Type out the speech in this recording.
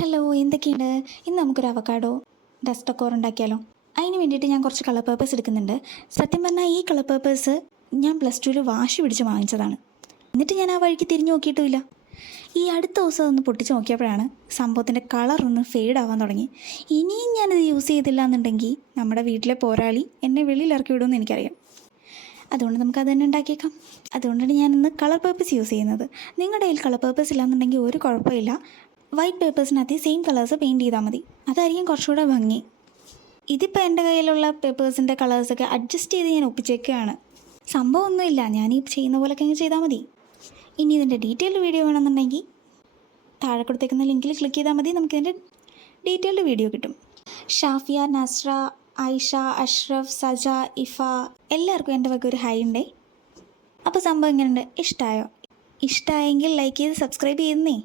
Hello, എന്തൊക്കെയുണ്ട്? ഇന്ന് നമുക്കൊരു അവക്കാഡോ ഡസ്റ്റ് ഡെക്കോർ ഉണ്ടാക്കിയാലോ? അതിന് വേണ്ടിയിട്ട് ഞാൻ കുറച്ച് കളർ പേപ്പേഴ്സ് എടുക്കുന്നുണ്ട്. സത്യം പറഞ്ഞാൽ ഈ കളർ പേപ്പേഴ്സ് ഞാൻ +2 വാശി പിടിച്ച് വാങ്ങിച്ചതാണ്. എന്നിട്ട് ഞാൻ ആ വഴിക്ക് തിരിഞ്ഞു നോക്കിയിട്ടുമില്ല. ഈ അടുത്ത ദിവസം ഒന്ന് പൊട്ടിച്ച് നോക്കിയപ്പോഴാണ് സംഭവത്തിൻ്റെ കളറൊന്ന് ഫെയ്ഡ് ആവാൻ തുടങ്ങി. ഇനിയും ഞാനിത് യൂസ് ചെയ്തില്ല എന്നുണ്ടെങ്കിൽ നമ്മുടെ വീട്ടിലെ പോരാളി എന്നെ വെളിയിൽ ഇറക്കി വിടുമെന്ന് എനിക്കറിയാം. അതുകൊണ്ട് നമുക്കത് തന്നെ ഉണ്ടാക്കിയേക്കാം. അതുകൊണ്ടാണ് ഞാനിന്ന് കളർ പേപ്പേഴ്സ് യൂസ് ചെയ്യുന്നത്. നിങ്ങളുടെ കയ്യിൽ കളർ പേപ്പേഴ്സ് ഇല്ലാന്നുണ്ടെങ്കിൽ ഒരു കുഴപ്പമില്ല, വൈറ്റ് പേപ്പേഴ്സിനകത്ത് സെയിം കളേഴ്സ് പെയിൻറ്റ് ചെയ്താൽ മതി. അതായിരിക്കും കുറച്ചുകൂടെ ഭംഗി. ഇതിപ്പോൾ എൻ്റെ കയ്യിലുള്ള പേപ്പേഴ്സിൻ്റെ കളേഴ്സൊക്കെ അഡ്ജസ്റ്റ് ചെയ്ത് ഞാൻ ഒപ്പിച്ചേക്കുകയാണ്. സംഭവമൊന്നുമില്ല, ഞാൻ ഈ ചെയ്യുന്ന പോലെയൊക്കെ അങ്ങ് ചെയ്താൽ മതി. ഇനി ഇതിൻ്റെ ഡീറ്റെയിൽഡ് വീഡിയോ വേണമെന്നുണ്ടെങ്കിൽ താഴെ കൊടുത്തേക്കുന്ന ലിങ്കിൽ ക്ലിക്ക് ചെയ്താൽ മതി, നമുക്കിതിൻ്റെ ഡീറ്റെയിൽഡ് വീഡിയോ കിട്ടും. ഷാഫിയ, നസ്ര, ഐഷ, അഷ്റഫ്, സജ, ഇഫ എല്ലാവർക്കും എൻ്റെ വക ഒരു ഹൈ ഉണ്ടേ. അപ്പോൾ സംഭവം എങ്ങനെയുണ്ട്? ഇഷ്ടമായോ? ഇഷ്ടമായെങ്കിൽ ലൈക്ക് ചെയ്ത് സബ്സ്ക്രൈബ് ചെയ്യുന്നേ.